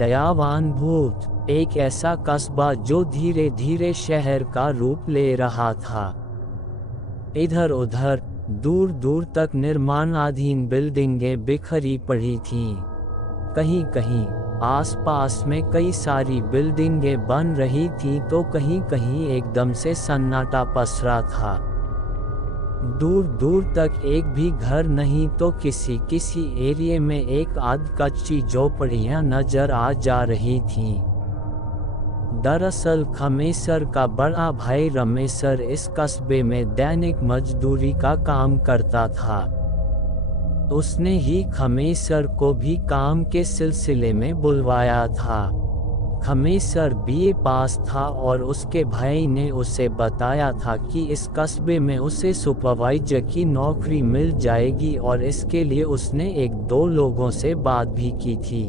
दयावान भूत, एक ऐसा कस्बा जो धीरे धीरे शहर का रूप ले रहा था। इधर उधर दूर दूर तक निर्माणाधीन बिल्डिंगें बिखरी पड़ी थीं। कहीं कहीं आसपास में कई सारी बिल्डिंगें बन रही थीं तो कहीं कहीं एकदम से सन्नाटा पसरा था। दूर दूर तक एक भी घर नहीं तो किसी किसी एरिया में एक आध कच्ची झोपड़ियां नजर आ जा रही थीं। दरअसल खमेसर का बड़ा भाई रमेसर इस कस्बे में दैनिक मजदूरी का काम करता था। उसने ही खमेसर को भी काम के सिलसिले में बुलवाया था। खमेसर बीए पास था और उसके भाई ने उसे बताया था कि इस कस्बे में उसे सुपरवाइजर की नौकरी मिल जाएगी और इसके लिए उसने एक दो लोगों से बात भी की थी।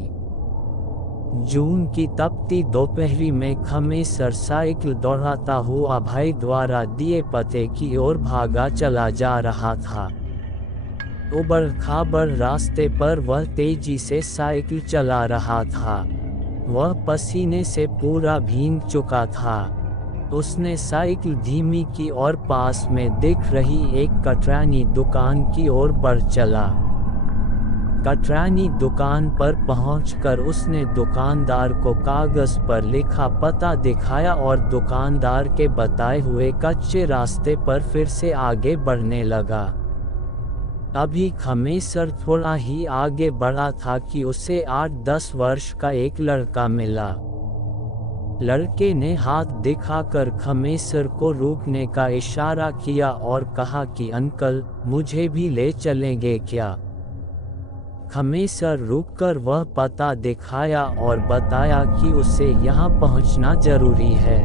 जून की तपती दोपहरी में खमेसर साइकिल दौड़ाता हुआ भाई द्वारा दिए पते की ओर भागा चला जा रहा था। उबड़ खाबड़ रास्ते पर वह तेजी से साइकिल चला रहा था। वह पसीने से पूरा भीग चुका था। उसने साइकिल धीमी की और पास में दिख रही एक कटरानी दुकान की ओर बढ़ चला। कटरानी दुकान पर पहुंचकर उसने दुकानदार को कागज पर लिखा पता दिखाया और दुकानदार के बताए हुए कच्चे रास्ते पर फिर से आगे बढ़ने लगा। अभी खमेसर थोड़ा ही आगे बढ़ा था कि उसे 8-10 वर्ष का एक लड़का मिला। लड़के ने हाथ दिखाकर खमेसर को रुकने का इशारा किया और कहा कि अंकल, मुझे भी ले चलेंगे क्या? खमेसर रुककर वह पता दिखाया और बताया कि उसे यहाँ पहुँचना जरूरी है।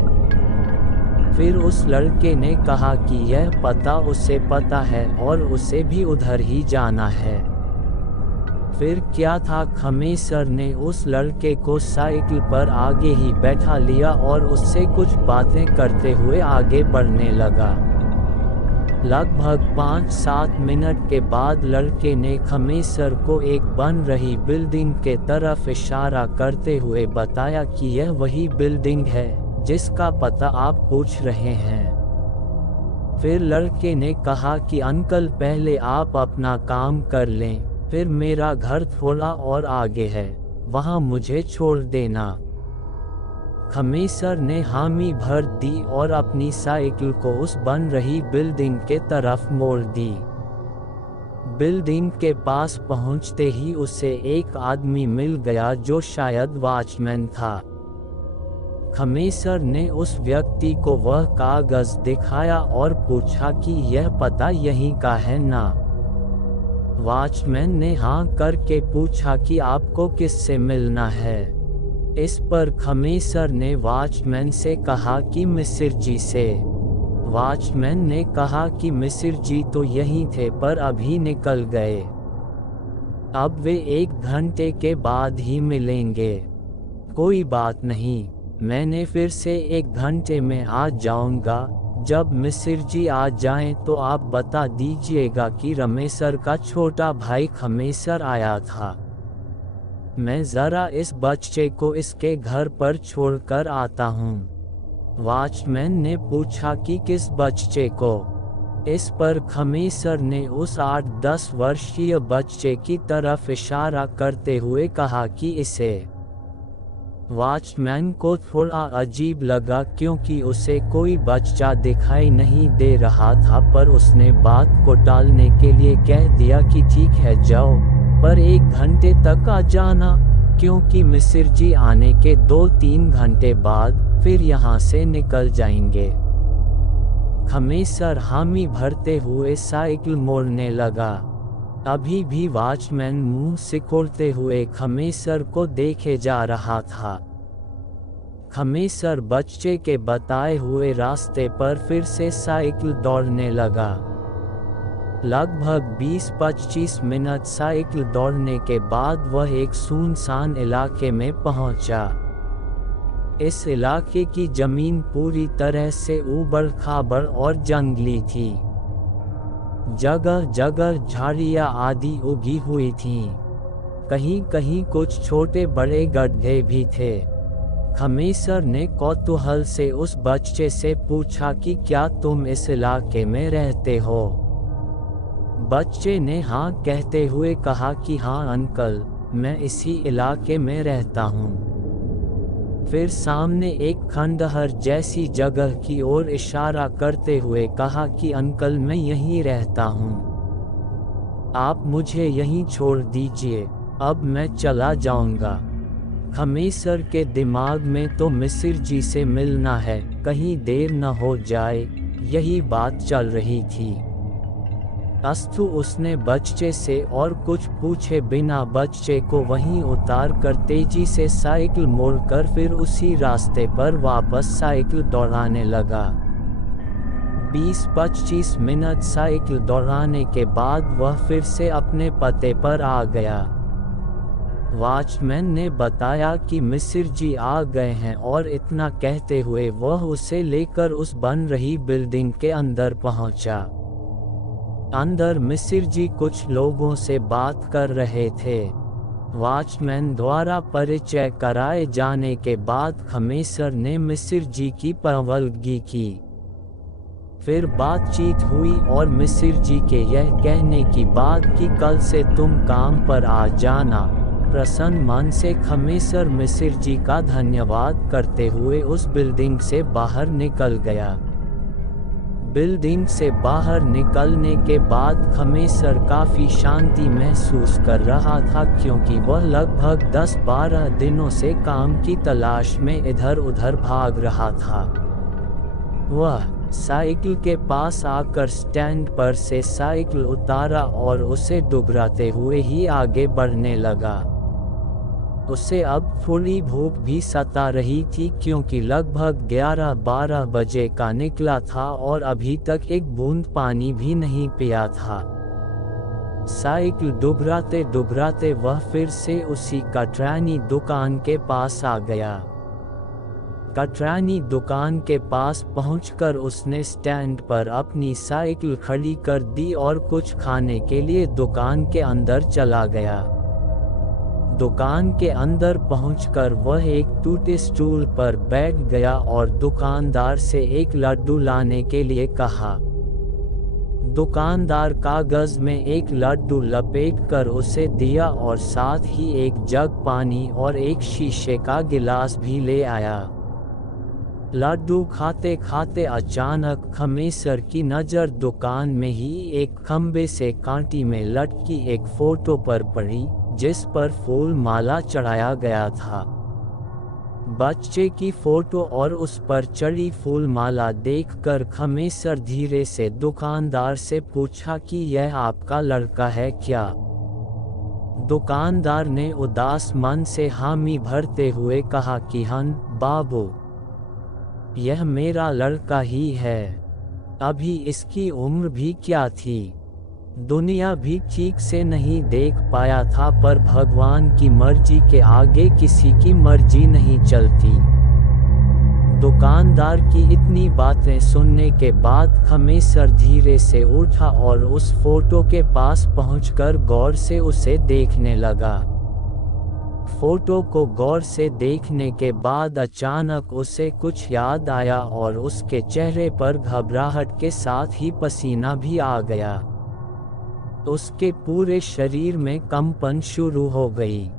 फिर उस लड़के ने कहा कि यह पता उसे पता है और उसे भी उधर ही जाना है। फिर क्या था, खमेसर ने उस लड़के को साइकिल पर आगे ही बैठा लिया और उससे कुछ बातें करते हुए आगे बढ़ने लगा। लगभग 5-7 मिनट के बाद लड़के ने खमेसर को एक बन रही बिल्डिंग के तरफ इशारा करते हुए बताया कि यह वही बिल्डिंग है जिसका पता आप पूछ रहे हैं। फिर लड़के ने कहा कि अंकल, पहले आप अपना काम कर लें, फिर मेरा घर थोड़ा और आगे है, वहां मुझे छोड़ देना। खमेसर ने हामी भर दी और अपनी साइकिल को उस बन रही बिल्डिंग के तरफ मोड़ दी। बिल्डिंग के पास पहुंचते ही उसे एक आदमी मिल गया जो शायद वॉचमैन था। खमेसर ने उस व्यक्ति को वह कागज दिखाया और पूछा कि यह पता यहीं का है ना? वॉचमैन ने हाँ करके पूछा कि आपको किससे मिलना है? इस पर खमेसर ने वॉचमैन से कहा कि मिसिर जी से। वॉचमैन ने कहा कि मिसिर जी तो यहीं थे पर अभी निकल गए, अब वे 1 घंटे के बाद ही मिलेंगे। कोई बात नहीं, मैंने फिर से 1 घंटे में आ जाऊंगा। जब मिसिर जी आ जाएं तो आप बता दीजिएगा कि रमेसर का छोटा भाई खमेसर आया था। मैं ज़रा इस बच्चे को इसके घर पर छोड़कर आता हूँ। वॉचमैन ने पूछा कि किस बच्चे को? इस पर खमेसर ने उस 8-10 वर्षीय बच्चे की तरफ इशारा करते हुए कहा कि इसे। वॉचमैन को थोड़ा अजीब लगा क्योंकि उसे कोई बच्चा दिखाई नहीं दे रहा था, पर उसने बात को टालने के लिए कह दिया कि ठीक है जाओ, पर 1 घंटे तक आ जाना, क्योंकि मिसिर जी आने के 2-3 घंटे बाद फिर यहाँ से निकल जाएंगे। खमेसर हामी भरते हुए साइकिल मोड़ने लगा। अभी भी वॉचमैन मुंह सिकोड़ते हुए खमेसर को देखे जा रहा था। खमेसर बच्चे के बताए हुए रास्ते पर फिर से साइकिल दौड़ने लगा। लगभग 20-25 मिनट साइकिल दौड़ने के बाद वह एक सुनसान इलाके में पहुंचा। इस इलाके की जमीन पूरी तरह से ऊबड़-खाबड़ और जंगली थी। जगह जगह झाड़ियां आदि उगी हुई थीं। कहीं कहीं कुछ छोटे बड़े गड्ढे भी थे। खमेसर ने कौतूहल से उस बच्चे से पूछा कि क्या तुम इस इलाके में रहते हो? बच्चे ने हाँ कहते हुए कहा कि हाँ अंकल, मैं इसी इलाके में रहता हूँ। फिर सामने एक खंडहर जैसी जगह की ओर इशारा करते हुए कहा कि अंकल मैं यहीं रहता हूँ, आप मुझे यहीं छोड़ दीजिए, अब मैं चला जाऊंगा। खमेसर के दिमाग में तो मिसिर जी से मिलना है, कहीं देर न हो जाए, यही बात चल रही थी। अस्तु उसने बच्चे से और कुछ पूछे बिना बच्चे को वहीं उतार कर तेजी से साइकिल मोड़कर फिर उसी रास्ते पर वापस साइकिल दौड़ाने लगा। 20-25 मिनट साइकिल दौड़ाने के बाद वह फिर से अपने पते पर आ गया। वॉचमैन ने बताया कि मिसिर जी आ गए हैं और इतना कहते हुए वह उसे लेकर उस बन रही बिल्डिंग के अंदर पहुंचा। अंदर मिसिर जी कुछ लोगों से बात कर रहे थे। वॉचमैन द्वारा परिचय कराए जाने के बाद खमेसर ने मिसिर जी की परवलगी की। फिर बातचीत हुई और मिसिर जी के यह कहने की बात कि कल से तुम काम पर आ जाना। प्रसन्न मन से खमेसर मिसिर जी का धन्यवाद करते हुए उस बिल्डिंग से बाहर निकल गया। बिल्डिंग से बाहर निकलने के बाद खमेसर काफ़ी शांति महसूस कर रहा था, क्योंकि वह लगभग 10-12 दिनों से काम की तलाश में इधर उधर भाग रहा था। वह साइकिल के पास आकर स्टैंड पर से साइकिल उतारा और उसे डुबराते हुए ही आगे बढ़ने लगा। उसे अब थोड़ी भूख भी सता रही थी, क्योंकि लगभग 11-12 बजे का निकला था और अभी तक एक बूंद पानी भी नहीं पिया था। साइकिल डुबराते डुबराते वह फिर से उसी कटरानी दुकान के पास आ गया। कटरानी दुकान के पास पहुंचकर उसने स्टैंड पर अपनी साइकिल खड़ी कर दी और कुछ खाने के लिए दुकान के अंदर चला गया। दुकान के अंदर पहुंचकर वह एक टूटे स्टूल पर बैठ गया और दुकानदार से एक लड्डू लाने के लिए कहा। दुकानदार कागज में एक लड्डू लपेटकर उसे दिया और साथ ही एक जग पानी और एक शीशे का गिलास भी ले आया। लड्डू खाते खाते अचानक खमेसर की नज़र दुकान में ही एक खंबे से कांटी में लटकी एक फोटो पर पड़ी, जिस पर फूल माला चढ़ाया गया था। बच्चे की फोटो और उस पर चढ़ी फूल माला देखकर खमेसर धीरे से दुकानदार से पूछा कि यह आपका लड़का है क्या? दुकानदार ने उदास मन से हामी भरते हुए कहा कि हाँ बाबू, यह मेरा लड़का ही है। अभी इसकी उम्र भी क्या थी, दुनिया भी ठीक से नहीं देख पाया था, पर भगवान की मर्जी के आगे किसी की मर्जी नहीं चलती। दुकानदार की इतनी बातें सुनने के बाद खमेसर धीरे से उठा और उस फोटो के पास पहुंचकर गौर से उसे देखने लगा। फोटो को गौर से देखने के बाद अचानक उसे कुछ याद आया और उसके चेहरे पर घबराहट के साथ ही पसीना भी आ गया। उसके पूरे शरीर में कंपन शुरू हो गई।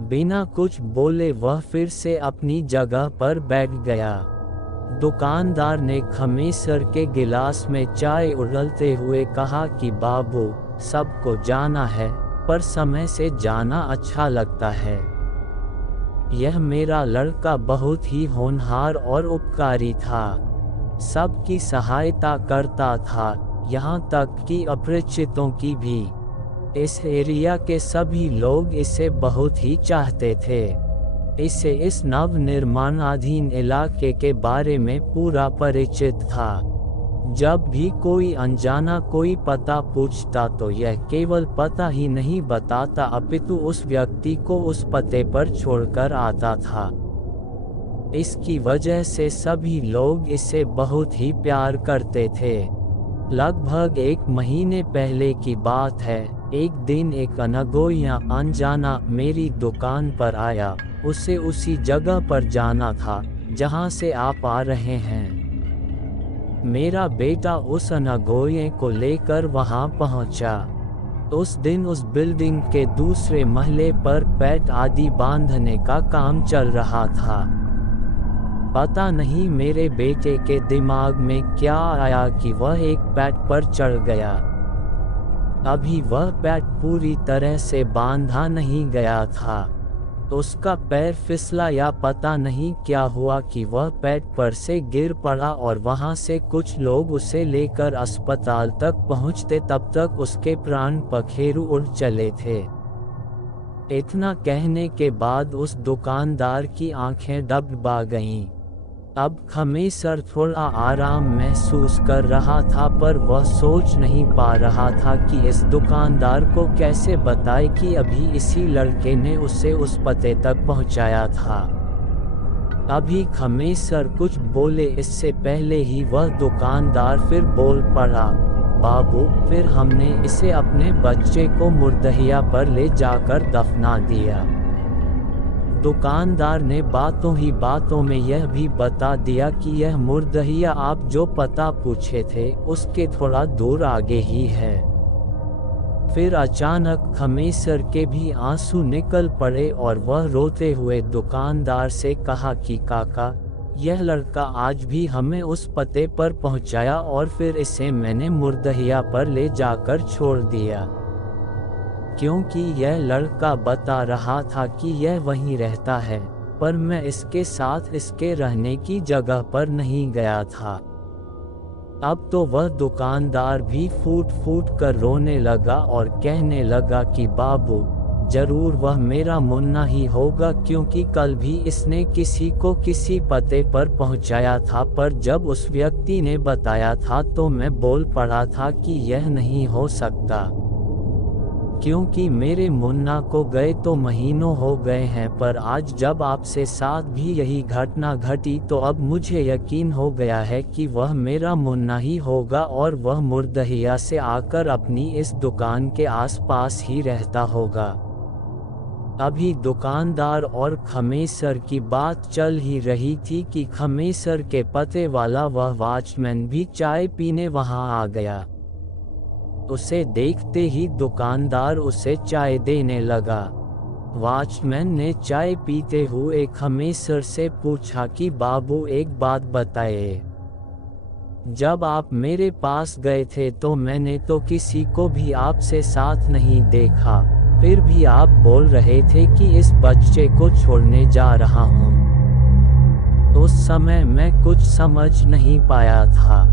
बिना कुछ बोले वह फिर से अपनी जगह पर बैठ गया। दुकानदार ने खमेसर के गिलास में चाय उड़लते हुए कहा कि बाबू, सबको जाना है, पर समय से जाना अच्छा लगता है। यह मेरा लड़का बहुत ही होनहार और उपकारी था, सबकी सहायता करता था, यहाँ तक कि अपरिचितों की भी। इस एरिया के सभी लोग इसे बहुत ही चाहते थे। इसे इस नव निर्माणाधीन इलाके के बारे में पूरा परिचित था। जब भी कोई अनजाना कोई पता पूछता तो यह केवल पता ही नहीं बताता, अपितु उस व्यक्ति को उस पते पर छोड़कर आता था। इसकी वजह से सभी लोग इसे बहुत ही प्यार करते थे। लगभग 1 महीने पहले की बात है, एक दिन एक अनगोया अनजाना मेरी दुकान पर आया। उसे उसी जगह पर जाना था जहां से आप आ रहे हैं। मेरा बेटा उस अनगोये को लेकर वहां पहुंचा। उस दिन उस बिल्डिंग के दूसरे महले पर पेट आदि बांधने का काम चल रहा था। पता नहीं मेरे बेटे के दिमाग में क्या आया कि वह एक पेट पर चढ़ गया। अभी वह पेट पूरी तरह से बांधा नहीं गया था। उसका पैर फिसला या पता नहीं क्या हुआ कि वह पेट पर से गिर पड़ा और वहां से कुछ लोग उसे लेकर अस्पताल तक पहुंचते तब तक उसके प्राण पखेरु उड़ चले थे। इतना कहने के बाद उस दुकानदार की आंखें डबडबा गईं। अब खमेसर थोड़ा आराम महसूस कर रहा था, पर वह सोच नहीं पा रहा था कि इस दुकानदार को कैसे बताए कि अभी इसी लड़के ने उसे उस पते तक पहुंचाया था। अभी खमेसर कुछ बोले इससे पहले ही वह दुकानदार फिर बोल पड़ा, बाबू, फिर हमने इसे अपने बच्चे को मुर्दहिया पर ले जाकर दफना दिया। दुकानदार ने बातों ही बातों में यह भी बता दिया कि यह मुर्दहिया आप जो पता पूछे थे उसके थोड़ा दूर आगे ही है। फिर अचानक खमेसर के भी आंसू निकल पड़े और वह रोते हुए दुकानदार से कहा कि काका, यह लड़का आज भी हमें उस पते पर पहुंचाया और फिर इसे मैंने मुर्दहिया पर ले जाकर छोड़ दिया, क्योंकि यह लड़का बता रहा था कि यह वहीं रहता है, पर मैं इसके साथ इसके रहने की जगह पर नहीं गया था। अब तो वह दुकानदार भी फूट फूट कर रोने लगा और कहने लगा कि बाबू, जरूर वह मेरा मुन्ना ही होगा, क्योंकि कल भी इसने किसी को किसी पते पर पहुंचाया था, पर जब उस व्यक्ति ने बताया था तो मैं बोल पड़ा था कि यह नहीं हो सकता, क्योंकि मेरे मुन्ना को गए तो महीनों हो गए हैं, पर आज जब आपसे साथ भी यही घटना घटी तो अब मुझे यकीन हो गया है कि वह मेरा मुन्ना ही होगा और वह मुर्दहिया से आकर अपनी इस दुकान के आसपास ही रहता होगा। अभी दुकानदार और खमेसर की बात चल ही रही थी कि खमेसर के पते वाला वह वॉचमैन भी चाय पीने वहां आ गया। उसे देखते ही दुकानदार उसे चाय देने लगा। वॉचमैन ने चाय पीते हुए खमेसर से पूछा कि बाबू, एक बात बताइए, जब आप मेरे पास गए थे तो मैंने तो किसी को भी आपसे साथ नहीं देखा, फिर भी आप बोल रहे थे कि इस बच्चे को छोड़ने जा रहा हूँ। उस समय मैं कुछ समझ नहीं पाया था।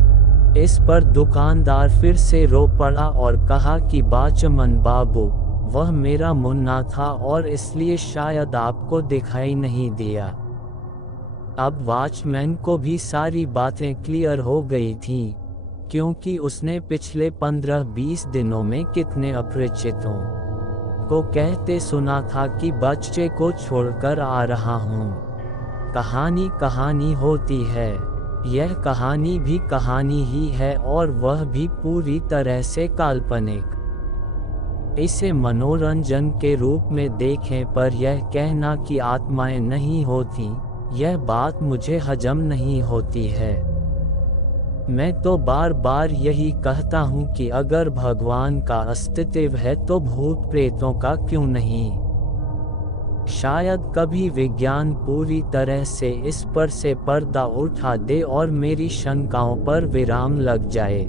इस पर दुकानदार फिर से रो पड़ा और कहा कि बाचमन बाबू, वह मेरा मुन्ना था और इसलिए शायद आपको दिखाई नहीं दिया। अब वॉचमैन को भी सारी बातें क्लियर हो गई थीं, क्योंकि उसने पिछले 15-20 दिनों में कितने अपरिचितों को कहते सुना था कि बच्चे को छोड़कर आ रहा हूँ। कहानी कहानी होती है, यह कहानी भी कहानी ही है और वह भी पूरी तरह से काल्पनिक। इसे मनोरंजन के रूप में देखें, पर यह कहना कि आत्माएं नहीं होती, यह बात मुझे हजम नहीं होती है। मैं तो बार बार यही कहता हूँ कि अगर भगवान का अस्तित्व है तो भूत प्रेतों का क्यों नहीं। शायद कभी विज्ञान पूरी तरह से इस पर से पर्दा उठा दे और मेरी शंकाओं पर विराम लग जाए।